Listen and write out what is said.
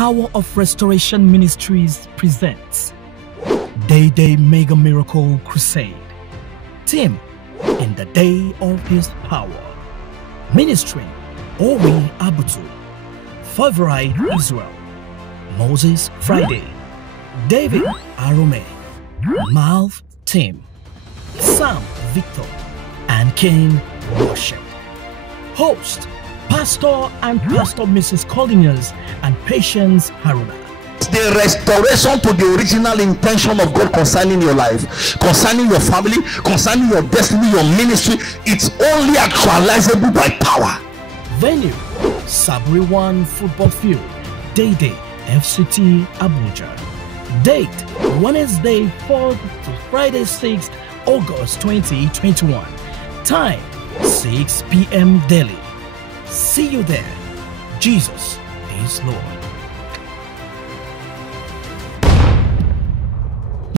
Hour of Restoration Ministries presents Deidei Mega Miracle Crusade. Team in the day of His power. Ministering Owi Abuja, Favorite Israel, Moses Friday, David Haruna, Malv Team, Sam Victor, and Cain Worship. Host Pastor and Pastor Mrs. Cornelius and Patience Haruna. The restoration to the original intention of God concerning your life, concerning your family, concerning your destiny, your ministry, it's only actualizable by power. Venue Saburi 1 Football Field, Deidei, FCT Abuja. Date Wednesday 4th to Friday 6th August 2021. Time 6 p.m. daily. See you there. Jesus is Lord.